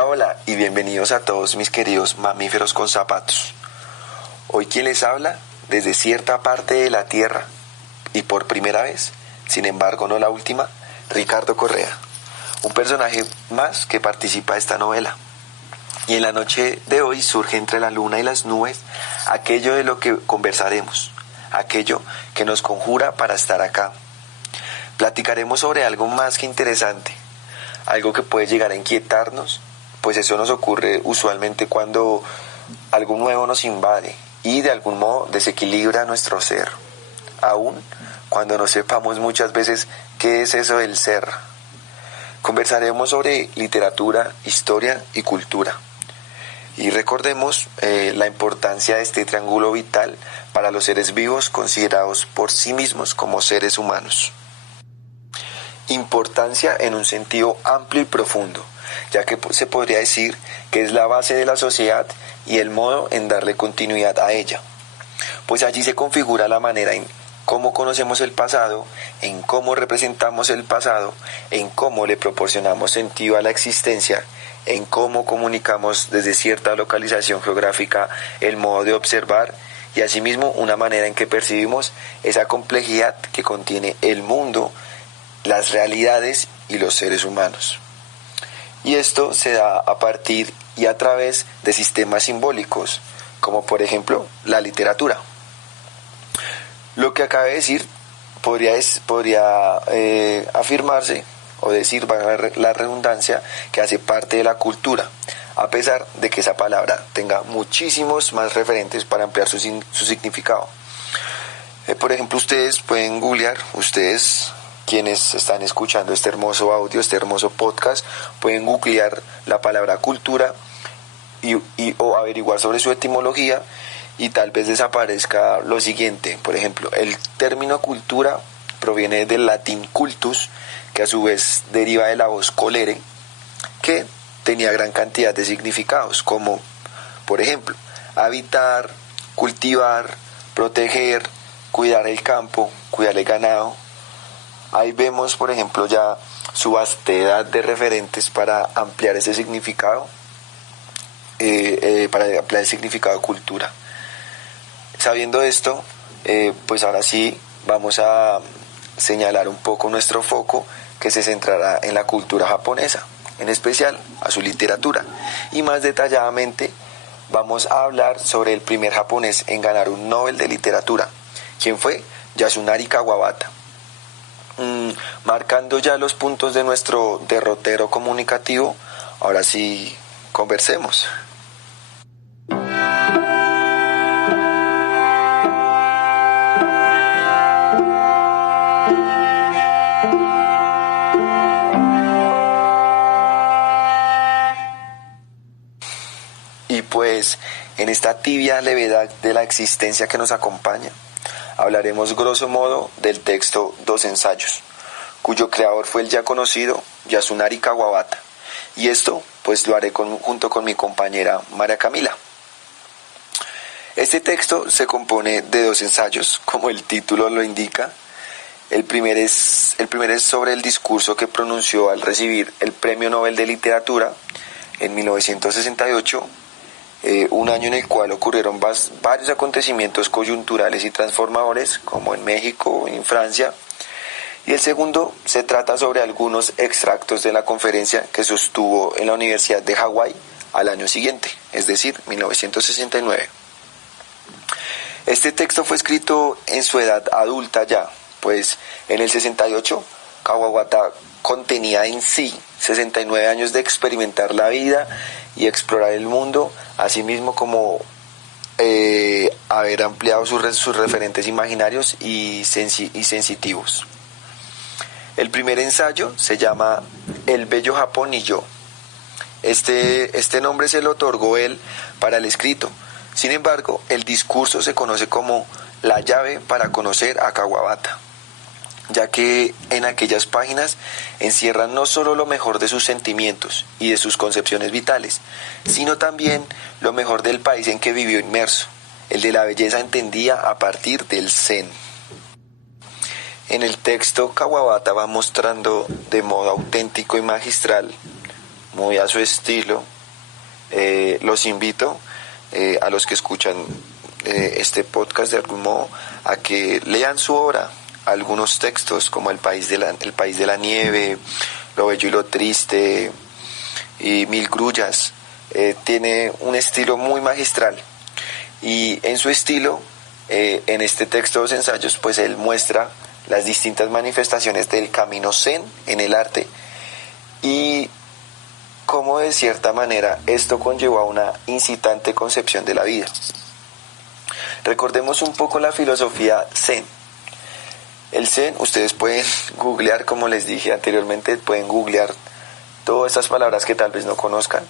Hola, hola y bienvenidos a todos mis queridos mamíferos con zapatos. Hoy quien les habla desde cierta parte de la tierra y por primera vez, sin embargo no la última, Ricardo Correa, un personaje más que participa de esta novela. Y en la noche de hoy surge entre la luna y las nubes aquello de lo que conversaremos, aquello que nos conjura para estar acá. Platicaremos sobre algo más que interesante, algo que puede llegar a inquietarnos, pues eso nos ocurre usualmente cuando algo nuevo nos invade y de algún modo desequilibra nuestro ser, aun cuando no sepamos muchas veces qué es eso del ser. Conversaremos sobre literatura, historia y cultura. Y recordemos la importancia de este triángulo vital para los seres vivos considerados por sí mismos como seres humanos. Importancia en un sentido amplio y profundo, ya que se podría decir que es la base de la sociedad y el modo en darle continuidad a ella. Pues allí se configura la manera en cómo conocemos el pasado, en cómo representamos el pasado, en cómo le proporcionamos sentido a la existencia, en cómo comunicamos desde cierta localización geográfica el modo de observar y asimismo una manera en que percibimos esa complejidad que contiene el mundo, las realidades y los seres humanos. Y esto se da a partir y a través de sistemas simbólicos, como por ejemplo la literatura. Lo que acabé de decir podría afirmarse o decir, valga la redundancia, que hace parte de la cultura, a pesar de que esa palabra tenga muchísimos más referentes para ampliar su significado. Por ejemplo, ustedes pueden googlear, quienes están escuchando este hermoso audio, este hermoso podcast, pueden googlear la palabra cultura o averiguar sobre su etimología y tal vez les aparezca lo siguiente. Por ejemplo, el término cultura proviene del latín cultus, que a su vez deriva de la voz colere, que tenía gran cantidad de significados, como, por ejemplo, habitar, cultivar, proteger, cuidar el campo, cuidar el ganado. Ahí vemos, por ejemplo, ya su vastedad de referentes para ampliar ese significado, para ampliar el significado de cultura. Sabiendo esto, pues ahora sí vamos a señalar un poco nuestro foco, que se centrará en la cultura japonesa, en especial a su literatura. Y más detalladamente vamos a hablar sobre el primer japonés en ganar un Nobel de Literatura, quien fue Yasunari Kawabata. Marcando ya los puntos de nuestro derrotero comunicativo, ahora sí conversemos. Y pues en esta tibia levedad de la existencia que nos acompaña, hablaremos grosso modo del texto Dos ensayos, cuyo creador fue el ya conocido Yasunari Kawabata. Y esto pues lo haré junto con mi compañera María Camila. Este texto se compone de dos ensayos, como el título lo indica. El primer es sobre el discurso que pronunció al recibir el Premio Nobel de Literatura en 1968, un año en el cual ocurrieron varios acontecimientos coyunturales y transformadores, como en México o en Francia. Y el segundo se trata sobre algunos extractos de la conferencia que sostuvo en la Universidad de Hawái al año siguiente, es decir, 1969. Este texto fue escrito en su edad adulta ya, pues en el 68 Kawabata contenía en sí 69 años de experimentar la vida y explorar el mundo, asimismo como haber ampliado sus referentes imaginarios y sensitivos. El primer ensayo se llama El bello Japón y yo. Este nombre se lo otorgó él para el escrito. Sin embargo, el discurso se conoce como la llave para conocer a Kawabata, ya que en aquellas páginas encierran no solo lo mejor de sus sentimientos y de sus concepciones vitales, sino también lo mejor del país en que vivió inmerso, el de la belleza entendida a partir del Zen. En el texto, Kawabata va mostrando de modo auténtico y magistral, muy a su estilo, los invito a los que escuchan este podcast de algún modo a que lean su obra, algunos textos como El país de la nieve, Lo bello y lo triste y Mil grullas. Tiene un estilo muy magistral y en su estilo, en este texto de los ensayos, pues él muestra las distintas manifestaciones del camino zen en el arte y cómo de cierta manera esto conllevó a una incitante concepción de la vida. Recordemos un poco la filosofía zen. El zen, ustedes pueden googlear, como les dije anteriormente, pueden googlear todas estas palabras que tal vez no conozcan.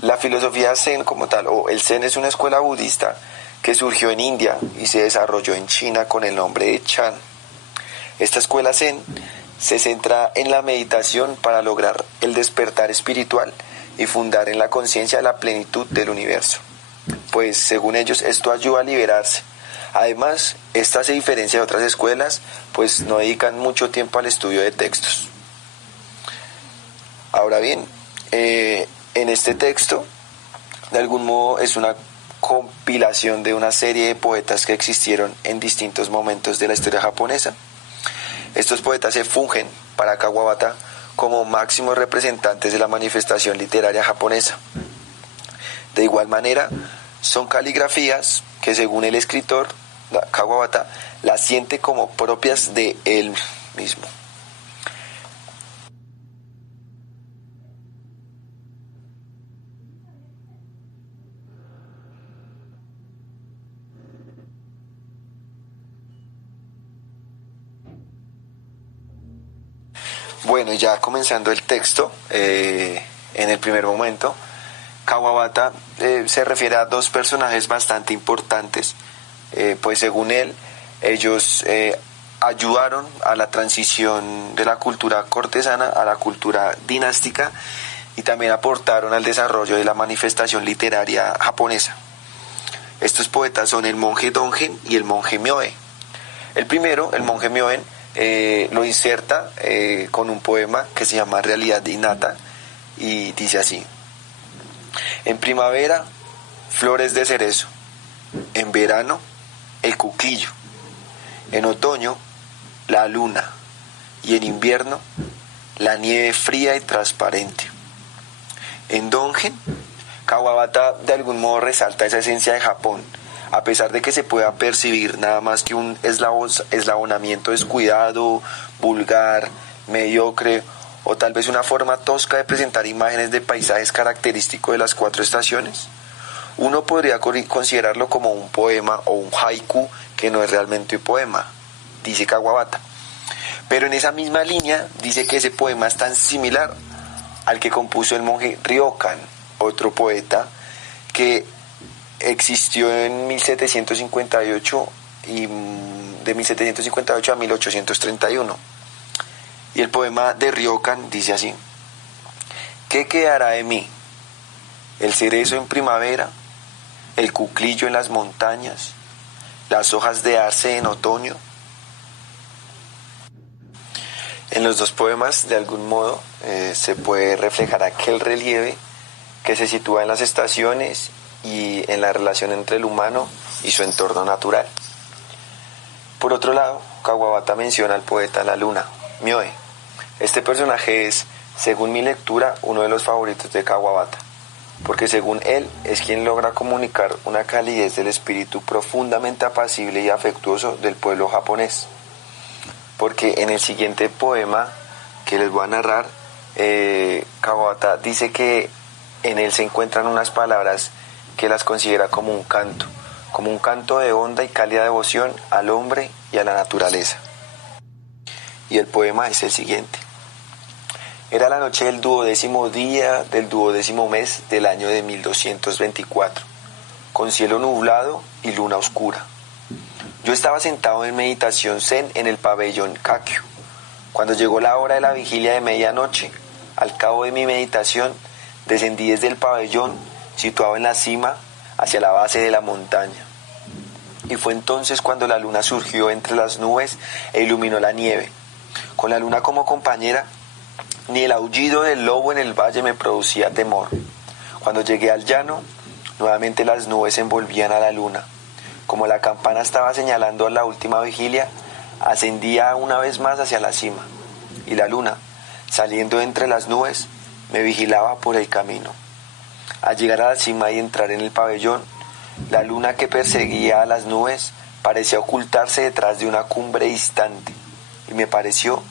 La filosofía zen como tal, o el zen, es una escuela budista que surgió en India y se desarrolló en China con el nombre de Chan. Esta escuela zen se centra en la meditación para lograr el despertar espiritual y fundar en la conciencia la plenitud del universo. Pues según ellos esto ayuda a liberarse. Además, esta se diferencia de otras escuelas, pues no dedican mucho tiempo al estudio de textos. Ahora bien, en este texto, de algún modo es una compilación de una serie de poetas que existieron en distintos momentos de la historia japonesa. Estos poetas se fungen para Kawabata como máximos representantes de la manifestación literaria japonesa. De igual manera, son caligrafías que según el escritor Kawabata las siente como propias de él mismo. Bueno, ya comenzando el texto, en el primer momento, Kawabata se refiere a dos personajes bastante importantes, pues según él, ellos ayudaron a la transición de la cultura cortesana a la cultura dinástica y también aportaron al desarrollo de la manifestación literaria japonesa. Estos poetas son el monje Dongen y el monje Myoe. El primero, el monje Myoe, lo inserta con un poema que se llama Realidad Innata y dice así: en primavera, flores de cerezo; en verano, el cuclillo; en otoño, la luna; y en invierno, la nieve fría y transparente. En Dongen, Kawabata de algún modo resalta esa esencia de Japón, a pesar de que se pueda percibir nada más que un eslabonamiento descuidado, vulgar, mediocre, o tal vez una forma tosca de presentar imágenes de paisajes característicos de las 4 estaciones. Uno podría considerarlo como un poema o un haiku que no es realmente un poema, dice Kawabata. Pero en esa misma línea dice que ese poema es tan similar al que compuso el monje Ryokan, otro poeta que existió en 1758 y de 1758 a 1831. Y el poema de Ryokan dice así: ¿qué quedará de mí? El cerezo en primavera, el cuclillo en las montañas, las hojas de arce en otoño. En los dos poemas, de algún modo, se puede reflejar aquel relieve que se sitúa en las estaciones y en la relación entre el humano y su entorno natural. Por otro lado, Kawabata menciona al poeta La Luna, Myoe. Este personaje es, según mi lectura, uno de los favoritos de Kawabata, porque según él es quien logra comunicar una calidez del espíritu profundamente apacible y afectuoso del pueblo japonés. Porque en el siguiente poema que les voy a narrar, Kawabata dice que en él se encuentran unas palabras que las considera como un canto de honda y cálida devoción al hombre y a la naturaleza. Y el poema es el siguiente: era la noche del 12º día del 12º mes del año de 1224, con cielo nublado y luna oscura. Yo estaba sentado en meditación zen en el pabellón Kakyu. Cuando llegó la hora de la vigilia de medianoche, al cabo de mi meditación, descendí desde el pabellón, situado en la cima, hacia la base de la montaña. Y fue entonces cuando la luna surgió entre las nubes e iluminó la nieve. Con la luna como compañera, ni el aullido del lobo en el valle me producía temor. Cuando llegué al llano, nuevamente las nubes envolvían a la luna. Como la campana estaba señalando a la última vigilia, ascendía una vez más hacia la cima, y la luna, saliendo entre las nubes, me vigilaba por el camino. Al llegar a la cima y entrar en el pabellón, la luna que perseguía a las nubes parecía ocultarse detrás de una cumbre distante, y me pareció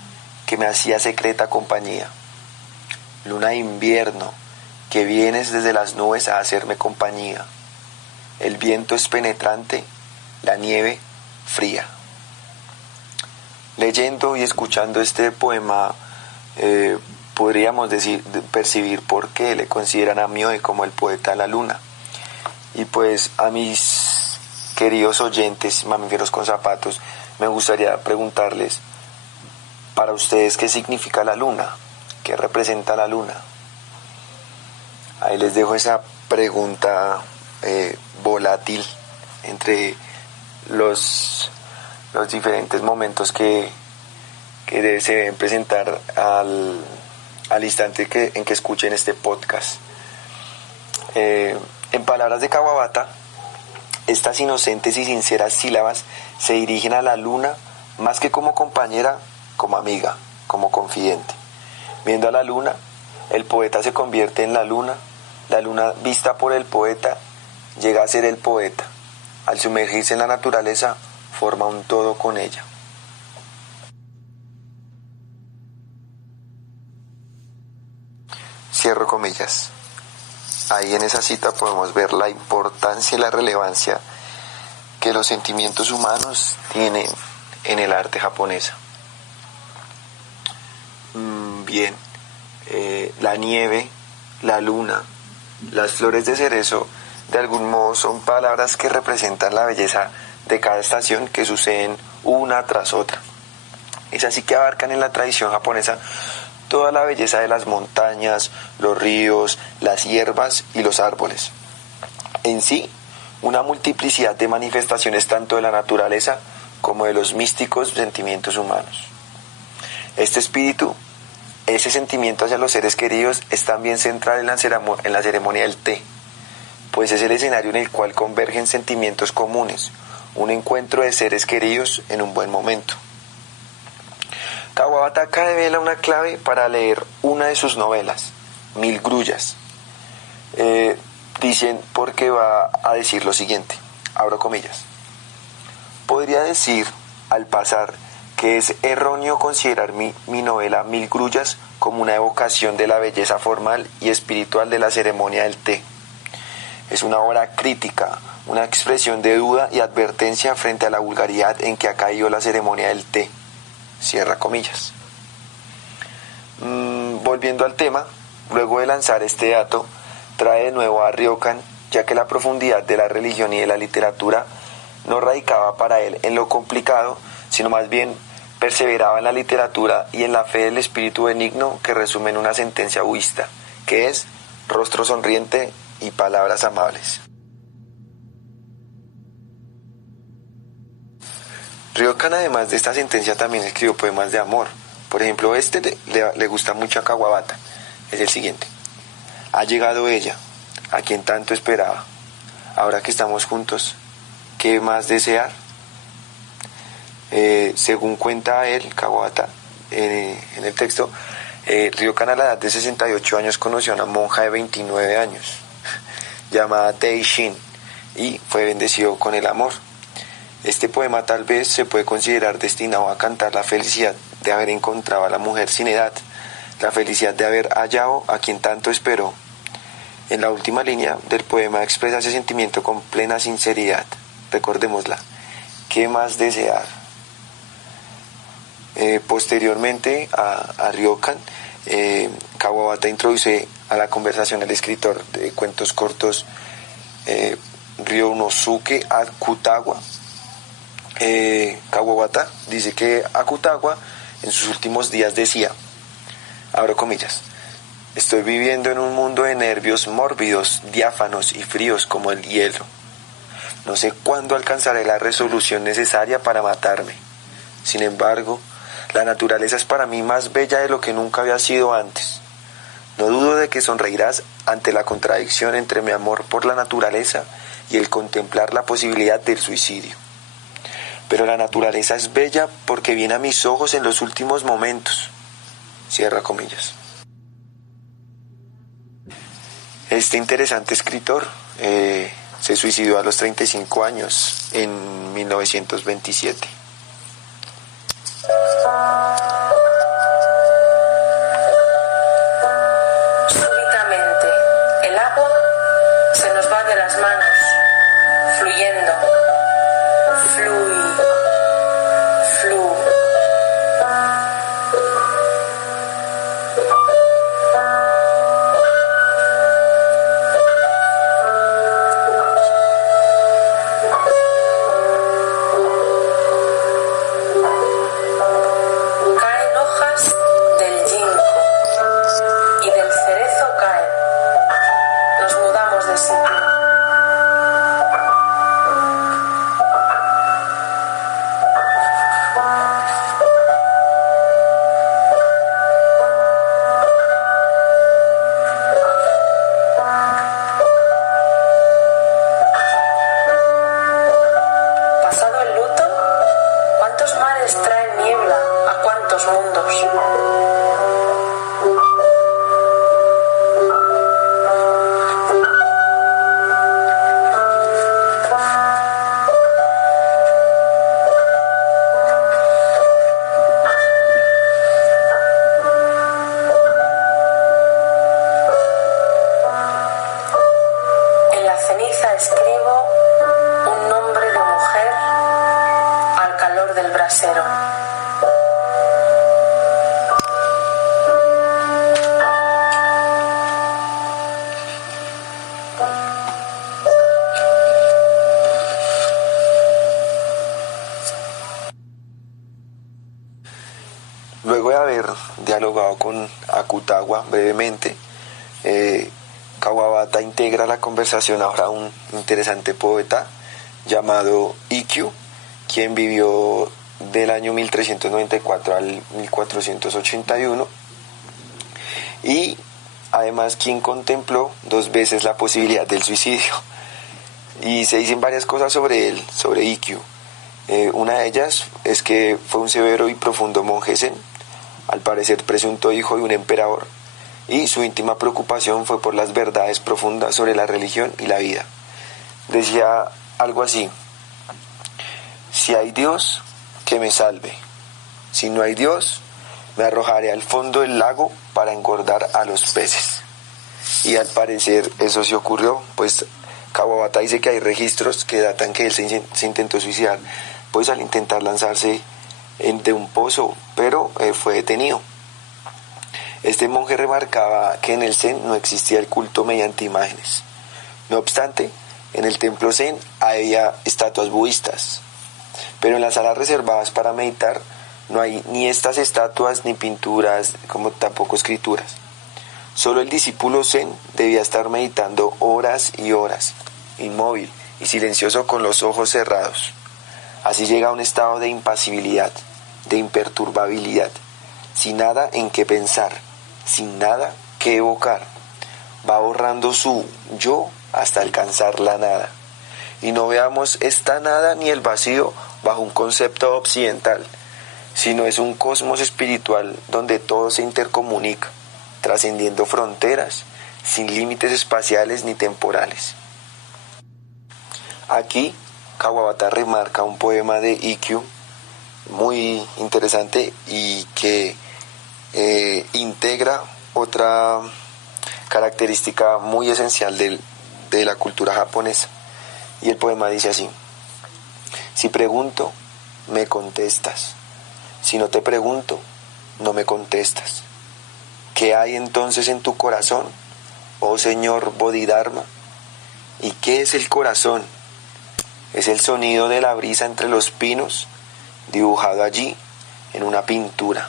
que me hacía secreta compañía. Luna de invierno, que vienes desde las nubes a hacerme compañía. El viento es penetrante, la nieve fría. Leyendo y escuchando este poema, podríamos percibir por qué le consideran a Mioe como el poeta de la luna. Y pues a mis queridos oyentes, mamíferos con zapatos, me gustaría preguntarles, para ustedes, ¿qué significa la luna? ¿Qué representa la luna? Ahí les dejo esa pregunta volátil entre los diferentes momentos que se deben presentar al instante en que escuchen este podcast. En palabras de Kawabata, estas inocentes y sinceras sílabas se dirigen a la luna más que como compañera, como amiga, como confidente. Viendo a la luna, el poeta se convierte en la luna vista por el poeta llega a ser el poeta. Al sumergirse en la naturaleza, forma un todo con ella. Cierro comillas. Ahí en esa cita podemos ver la importancia y la relevancia que los sentimientos humanos tienen en el arte japonesa. Bien, la nieve, la luna, las flores de cerezo, de algún modo son palabras que representan la belleza de cada estación que suceden una tras otra. Es así que abarcan en la tradición japonesa toda la belleza de las montañas, los ríos, las hierbas y los árboles. En sí, una multiplicidad de manifestaciones tanto de la naturaleza como de los místicos sentimientos humanos. Este espíritu, ese sentimiento hacia los seres queridos, es también central en la ceremonia del té, pues es el escenario en el cual convergen sentimientos comunes, un encuentro de seres queridos en un buen momento. Kawabata acá devela una clave para leer una de sus novelas, Mil grullas. Dicen porque va a decir lo siguiente, abro comillas. Podría decir, al pasar, que es erróneo considerar mi novela Mil grullas como una evocación de la belleza formal y espiritual de la ceremonia del té. Es una obra crítica, una expresión de duda y advertencia frente a la vulgaridad en que ha caído la ceremonia del té. Cierra comillas. Volviendo al tema, luego de lanzar este dato, trae de nuevo a Ryokan, ya que la profundidad de la religión y de la literatura no radicaba para él en lo complicado, sino más bien perseveraba en la literatura y en la fe del espíritu benigno que resume en una sentencia budista, que es rostro sonriente y palabras amables. Ryokan, además de esta sentencia, también escribió poemas de amor. Por ejemplo, le gusta mucho a Kawabata. Es el siguiente. Ha llegado ella, a quien tanto esperaba. Ahora que estamos juntos, ¿qué más desear? Según cuenta él, Kawabata, en el texto, Ryokan a la edad de 68 años conoció a una monja de 29 años, llamada Teishin, y fue bendecido con el amor. Este poema tal vez se puede considerar destinado a cantar la felicidad de haber encontrado a la mujer sin edad, la felicidad de haber hallado a quien tanto esperó. En la última línea del poema expresa ese sentimiento con plena sinceridad. Recordémosla. ¿Qué más desear? Posteriormente a Ryokan, Kawabata introduce a la conversación al escritor de cuentos cortos Ryonosuke Akutagawa. Kawabata dice que Akutagawa en sus últimos días decía, abro comillas, estoy viviendo en un mundo de nervios mórbidos, diáfanos y fríos como el hielo. No sé cuándo alcanzaré la resolución necesaria para matarme. Sin embargo, La naturaleza es para mí más bella de lo que nunca había sido antes. No dudo de que sonreirás ante la contradicción entre mi amor por la naturaleza y el contemplar la posibilidad del suicidio. Pero la naturaleza es bella porque viene a mis ojos en los últimos momentos. Cierra comillas. Este interesante escritor se suicidó a los 35 años en 1927. Súbitamente, el agua se nos va de las manos, fluyendo. Caen hojas del ginkgo y del cerezo caen. Nos mudamos de sitio. Pasado el luto, ¿cuántos mares traen niebla a cuántos mundos? En la ceniza escribo un nombre de mujer al calor del brasero. Luego de haber dialogado con Akutagawa brevemente, Kawabata integra la conversación ahora a un interesante poeta llamado Ikkyu, quien vivió del año 1394 al 1481 y además quien contempló 2 veces la posibilidad del suicidio. Y se dicen varias cosas sobre él, sobre Ikkyu. Una de ellas es que fue un severo y profundo monje zen, al parecer presunto hijo de un emperador, y su íntima preocupación fue por las verdades profundas sobre la religión y la vida. Decía algo así: si hay Dios, que me salve. Si no hay Dios, me arrojaré al fondo del lago para engordar a los peces. Y al parecer eso sí ocurrió, pues Kawabata dice que hay registros que datan que él se intentó suicidar, pues al intentar lanzarse de un pozo, pero fue detenido. Este monje remarcaba que en el Zen no existía el culto mediante imágenes. No obstante, en el templo Zen había estatuas budistas, pero en las salas reservadas para meditar no hay ni estas estatuas ni pinturas, como tampoco escrituras. Solo el discípulo Zen debía estar meditando horas y horas, inmóvil y silencioso con los ojos cerrados. Así llega a un estado de impasibilidad, de imperturbabilidad, sin nada en qué pensar, sin nada que evocar. Va borrando su yo hasta alcanzar la nada. Y no veamos esta nada ni el vacío bajo un concepto occidental, sino es un cosmos espiritual donde todo se intercomunica, trascendiendo fronteras, sin límites espaciales ni temporales. Aquí Kawabata remarca un poema de Ikkyu muy interesante y que integra otra característica muy esencial de la cultura japonesa. Y el poema dice así: si pregunto, me contestas. Si no te pregunto, no me contestas. ¿Qué hay entonces en tu corazón, oh Señor Bodhidharma? ¿Y qué es el corazón? Es el sonido de la brisa entre los pinos, dibujado allí en una pintura.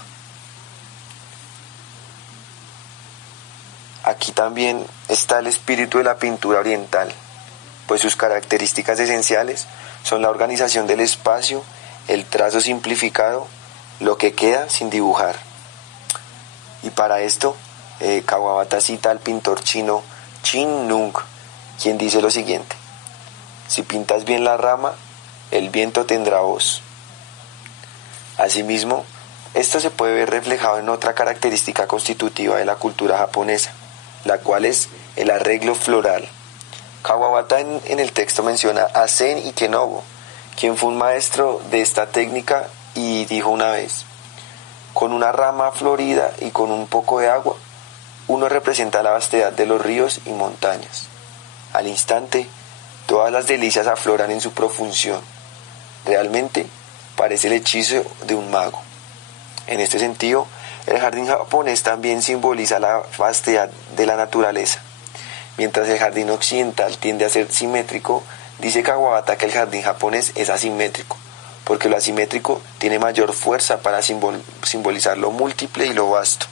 Aquí también está el espíritu de la pintura oriental, pues sus características esenciales son la organización del espacio, el trazo simplificado lo que queda sin dibujar. Y para esto, Kawabata cita al pintor chino Chin Nung, quien dice lo siguiente: si pintas bien la rama, el viento tendrá voz. Asimismo, esto se puede ver reflejado en otra característica constitutiva de la cultura japonesa, la cual es el arreglo floral. Kawabata en el texto menciona a Zen Ikenobu, quien fue un maestro de esta técnica, y dijo una vez: con una rama florida y con un poco de agua, uno representa la vastedad de los ríos y montañas. Al instante, todas las delicias afloran en su profusión. Realmente, parece el hechizo de un mago. En este sentido, el jardín japonés también simboliza la vastedad de la naturaleza. Mientras el jardín occidental tiende a ser simétrico, dice Kawabata que el jardín japonés es asimétrico, porque lo asimétrico tiene mayor fuerza para simbolizar lo múltiple y lo vasto.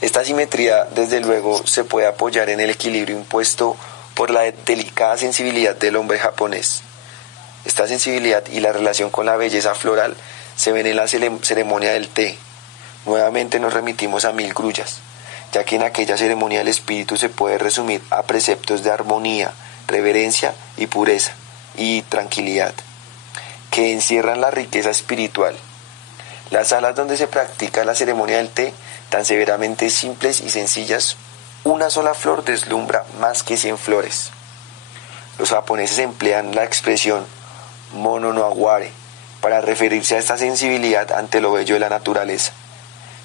Esta simetría, desde luego, se puede apoyar en el equilibrio impuesto por la delicada sensibilidad del hombre japonés. Esta sensibilidad y la relación con la belleza floral se ven en la ceremonia del té. Nuevamente nos remitimos a Mil Grullas, ya que en aquella ceremonia el espíritu se puede resumir a preceptos de armonía, reverencia y pureza, y tranquilidad, que encierran la riqueza espiritual. Las salas donde se practica la ceremonia del té, tan severamente simples y sencillas, una sola flor deslumbra más que 100 flores. Los japoneses emplean la expresión mono no aguare para referirse a esta sensibilidad ante lo bello de la naturaleza.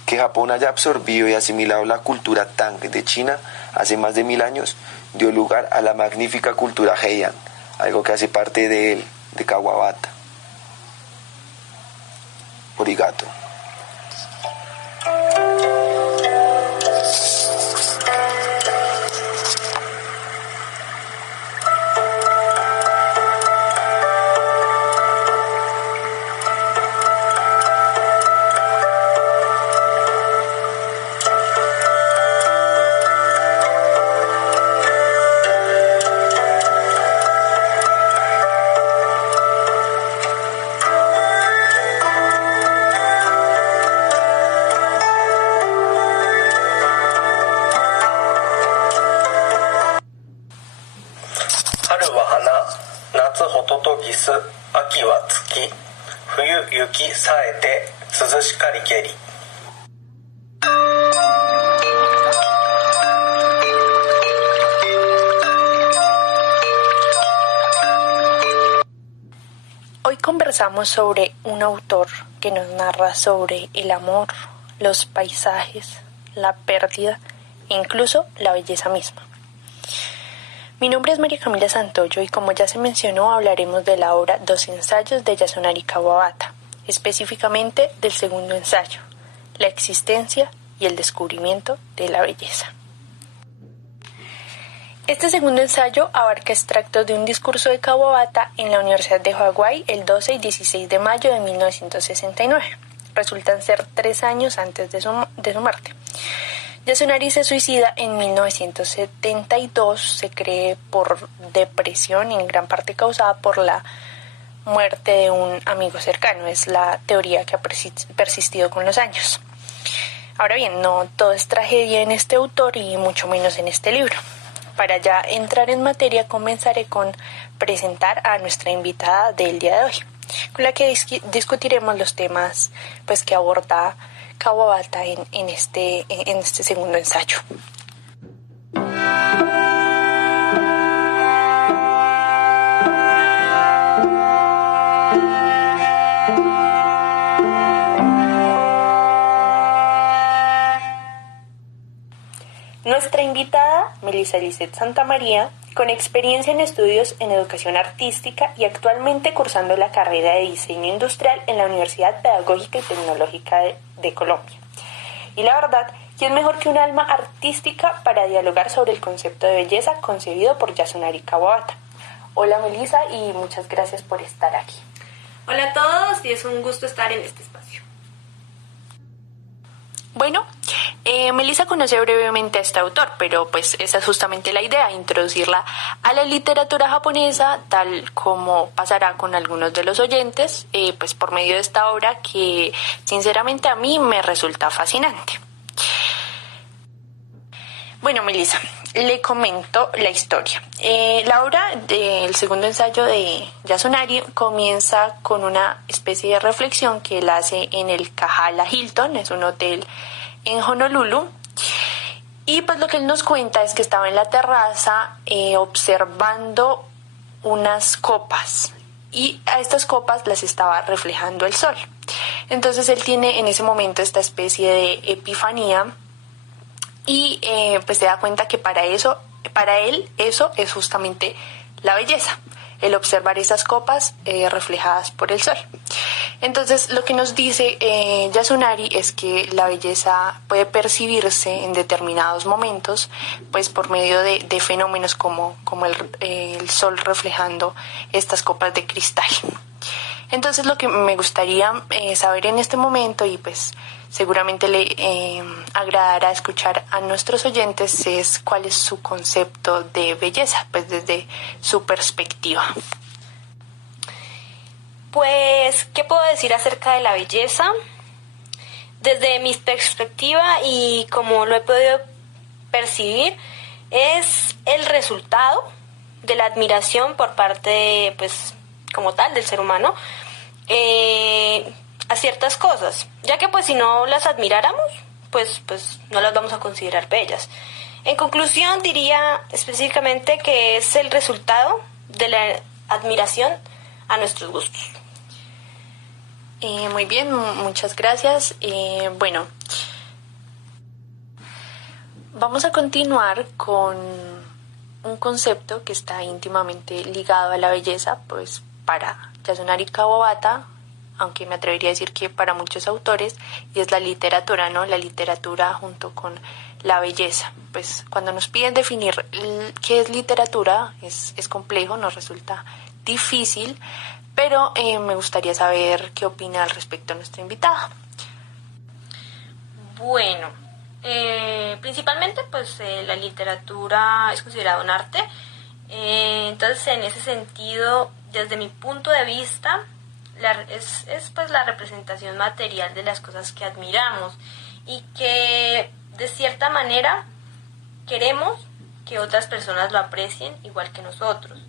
Que Japón haya absorbido y asimilado la cultura Tang de China hace más de 1000 años dio lugar a la magnífica cultura Heian, algo que hace parte de él, de Kawabata. Origato. Hoy conversamos sobre un autor que nos narra sobre el amor, los paisajes, la pérdida e incluso la belleza misma. Mi nombre es María Camila Santoyo y, como ya se mencionó, hablaremos de la obra Dos ensayos de Yasunari Kawabata, específicamente del segundo ensayo, la existencia y el descubrimiento de la belleza. Este segundo ensayo abarca extractos de un discurso de Kawabata en la Universidad de Hawái el 12 y 16 de mayo de 1969. Resultan ser 3 años antes de su muerte. Yasunari se suicida en 1972, se cree por depresión, en gran parte causada por la muerte de un amigo cercano. Es la teoría que ha persistido con los años. Ahora bien, no todo es tragedia en este autor y mucho menos en este libro. Para ya entrar en materia, comenzaré con presentar a nuestra invitada del día de hoy, con la que discutiremos los temas que aborda Kawabata en este segundo ensayo. Nuestra invitada, Melissa Lisset Santamaría, con experiencia en estudios en educación artística y actualmente cursando la carrera de diseño industrial en la Universidad Pedagógica y Tecnológica de Colombia. Y la verdad, ¿quién mejor que un alma artística para dialogar sobre el concepto de belleza concebido por Yasunari Kawabata? Hola Melissa, y muchas gracias por estar aquí. Hola a todos, y es un gusto estar en este espacio. Bueno, Melissa conoce brevemente a este autor, pero pues esa es justamente la idea, introducirla a la literatura japonesa, tal como pasará con algunos de los oyentes, pues por medio de esta obra que sinceramente a mí me resulta fascinante. Bueno, Melissa, le comento la historia. La obra del segundo ensayo de Yasunari comienza con una especie de reflexión que él hace en el Kahala Hilton, es un hotel en Honolulu, y pues lo que él nos cuenta es que estaba en la terraza observando unas copas, y a estas copas las estaba reflejando el sol. Entonces él tiene en ese momento esta especie de epifanía y pues se da cuenta que para él eso es justamente la belleza, el observar esas copas reflejadas por el sol. Entonces lo que nos dice Yasunari es que la belleza puede percibirse en determinados momentos, pues por medio de fenómenos como el sol reflejando estas copas de cristal. Entonces lo que me gustaría saber en este momento, y pues seguramente le agradará escuchar a nuestros oyentes, es cuál es su concepto de belleza, pues desde su perspectiva. Pues, ¿qué puedo decir acerca de la belleza? Desde mi perspectiva y como lo he podido percibir, es el resultado de la admiración por parte, pues, como tal, del ser humano, a ciertas cosas, ya que pues si no las admiráramos, pues no las vamos a considerar bellas. En conclusión, diría específicamente que es el resultado de la admiración a nuestros gustos. Muy bien, muchas gracias. Bueno, vamos a continuar con un concepto que está íntimamente ligado a la belleza, pues para Yasunari Kawabata, aunque me atrevería a decir que para muchos autores, y es la literatura, ¿no? La literatura junto con la belleza. Pues cuando nos piden definir qué es literatura, es complejo, nos resulta difícil, pero me gustaría saber qué opina al respecto nuestra invitada. Bueno, principalmente pues la literatura es considerada un arte, entonces en ese sentido, desde mi punto de vista, es pues la representación material de las cosas que admiramos y que de cierta manera queremos que otras personas lo aprecien igual que nosotros.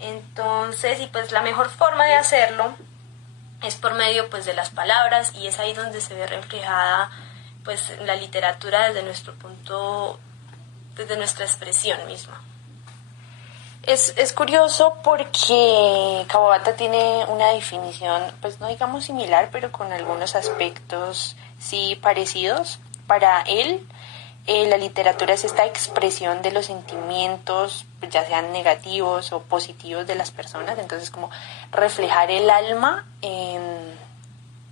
Entonces, y pues la mejor forma de hacerlo es por medio pues de las palabras, y es ahí donde se ve reflejada pues la literatura desde nuestro punto, desde nuestra expresión misma. Es curioso porque Kawabata tiene una definición, pues no digamos similar, pero con algunos aspectos sí parecidos. Para él, la literatura es esta expresión de los sentimientos, ya sean negativos o positivos de las personas, entonces como reflejar el alma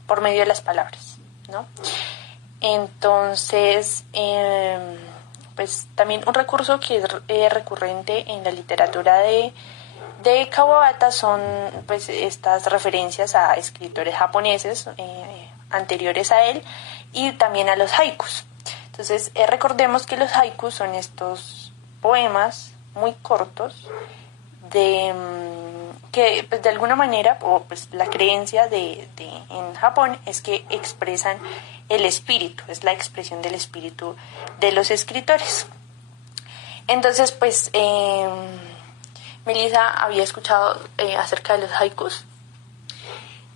por medio de las palabras, ¿no? Entonces, pues también un recurso que es recurrente en la literatura de Kawabata son pues estas referencias a escritores japoneses anteriores a él, y también a los haikus. Entonces recordemos que los haikus son estos poemas muy cortos que pues, de alguna manera, o pues la creencia en Japón es que expresan el espíritu, es la expresión del espíritu de los escritores. Entonces, pues, Melissa había escuchado acerca de los haikus.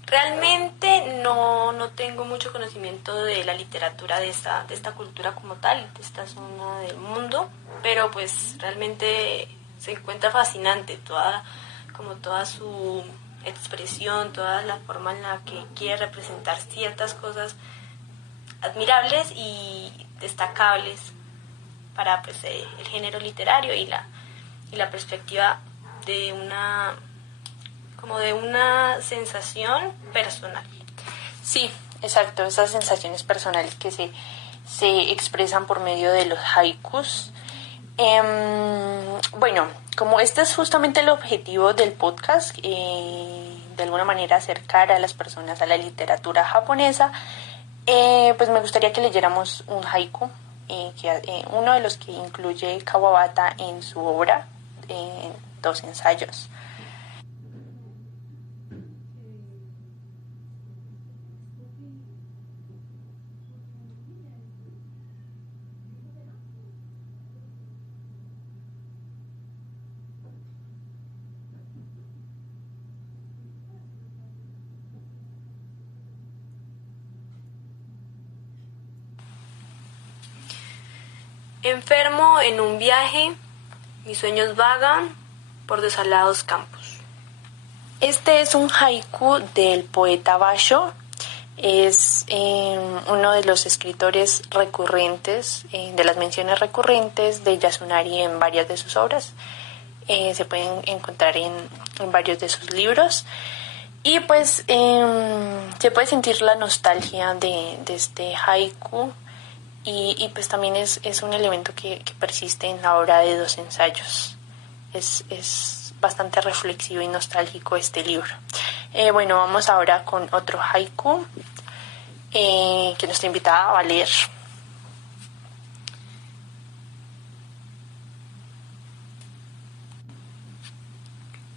Realmente no tengo mucho conocimiento de la literatura de esta cultura como tal, de esta zona del mundo, pero pues realmente se encuentra fascinante toda su expresión, toda la forma en la que quiere representar ciertas cosas admirables y destacables para pues el género literario y la perspectiva de una sensación personal. Sí, exacto, esas sensaciones personales que se expresan por medio de los haikus. Bueno, como este es justamente el objetivo del podcast, de alguna manera acercar a las personas a la literatura japonesa, Pues me gustaría que leyéramos un haiku, uno de los que incluye Kawabata en su obra, Dos ensayos. Enfermo en un viaje, mis sueños vagan por desalados campos. Este es un haiku del poeta Basho. Es uno de los escritores recurrentes, de las menciones recurrentes de Yasunari en varias de sus obras. Se pueden encontrar en varios de sus libros. Y pues se puede sentir la nostalgia de este haiku. Y pues también es un elemento que persiste en la obra de Dos ensayos. Es bastante reflexivo y nostálgico este libro. Bueno, vamos ahora con otro haiku que nuestra invitada va a leer.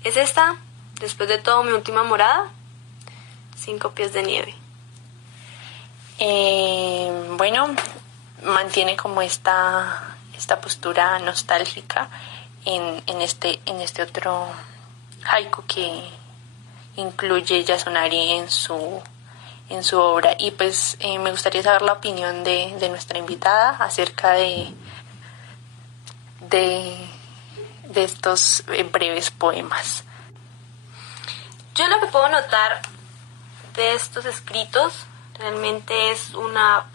¿Es esta, después de todo, mi última morada? 5 pies de nieve. Bueno, mantiene como esta postura nostálgica en este otro haiku que incluye Yasunari en su obra. Y pues me gustaría saber la opinión de nuestra invitada acerca de estos breves poemas. Yo lo que puedo notar de estos escritos realmente es una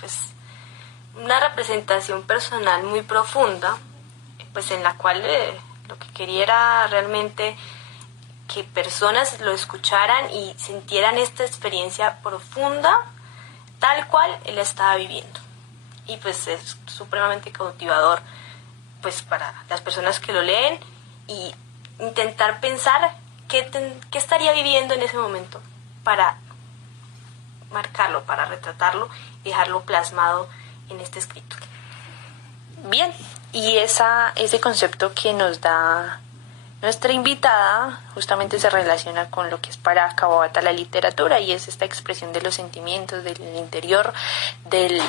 representación personal muy profunda, pues en la cual lo que quería era realmente que personas lo escucharan y sintieran esta experiencia profunda tal cual él estaba viviendo. Y pues es supremamente cautivador pues para las personas que lo leen y intentar pensar qué estaría viviendo en ese momento para marcarlo, para retratarlo y dejarlo plasmado en este escrito. Bien, y ese concepto que nos da nuestra invitada justamente se relaciona con lo que es para Kawabata la literatura, y es esta expresión de los sentimientos, del interior, del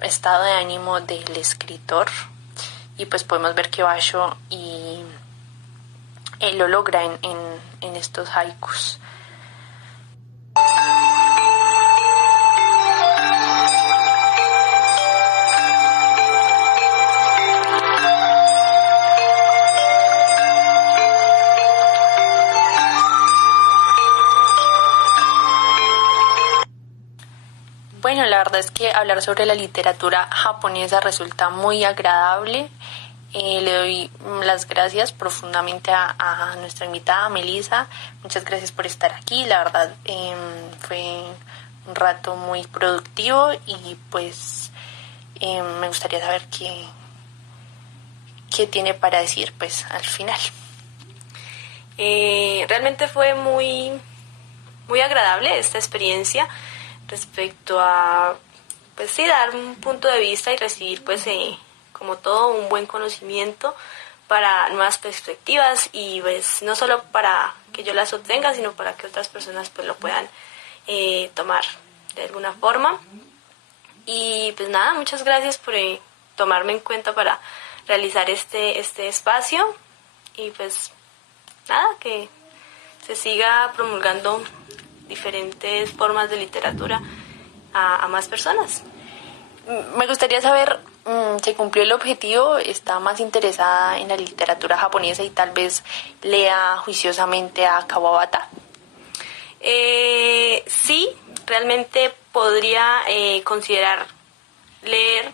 estado de ánimo del escritor. Y pues podemos ver que Basho lo logra en estos haikus. Bueno, la verdad es que hablar sobre la literatura japonesa resulta muy agradable. Le doy las gracias profundamente a nuestra invitada, Melissa. Muchas gracias por estar aquí. La verdad fue un rato muy productivo y pues me gustaría saber qué tiene para decir pues al final. Realmente fue muy, muy agradable esta experiencia respecto a, pues sí, dar un punto de vista y recibir, pues, como todo, un buen conocimiento para nuevas perspectivas y, pues, no solo para que yo las obtenga, sino para que otras personas, pues, lo puedan tomar de alguna forma. Y, pues, nada, muchas gracias por tomarme en cuenta para realizar este espacio y, pues, nada, que se siga promulgando diferentes formas de literatura a más personas. Me gustaría saber, ¿se cumplió el objetivo? ¿Está más interesada en la literatura japonesa y tal vez lea juiciosamente a Kawabata? Sí, realmente podría considerar leer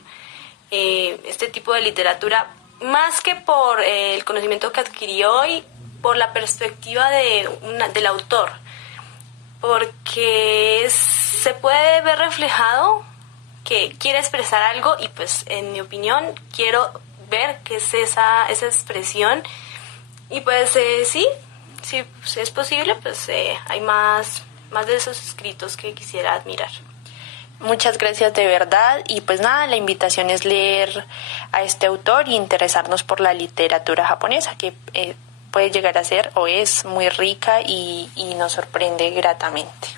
este tipo de literatura más que por el conocimiento que adquirí hoy, por la perspectiva del autor, porque se puede ver reflejado que quiere expresar algo y pues en mi opinión quiero ver qué es esa expresión y pues sí, si es posible pues hay más de esos escritos que quisiera admirar. Muchas gracias de verdad y pues nada, la invitación es leer a este autor y interesarnos por la literatura japonesa que puede llegar a ser o es muy rica y nos sorprende gratamente.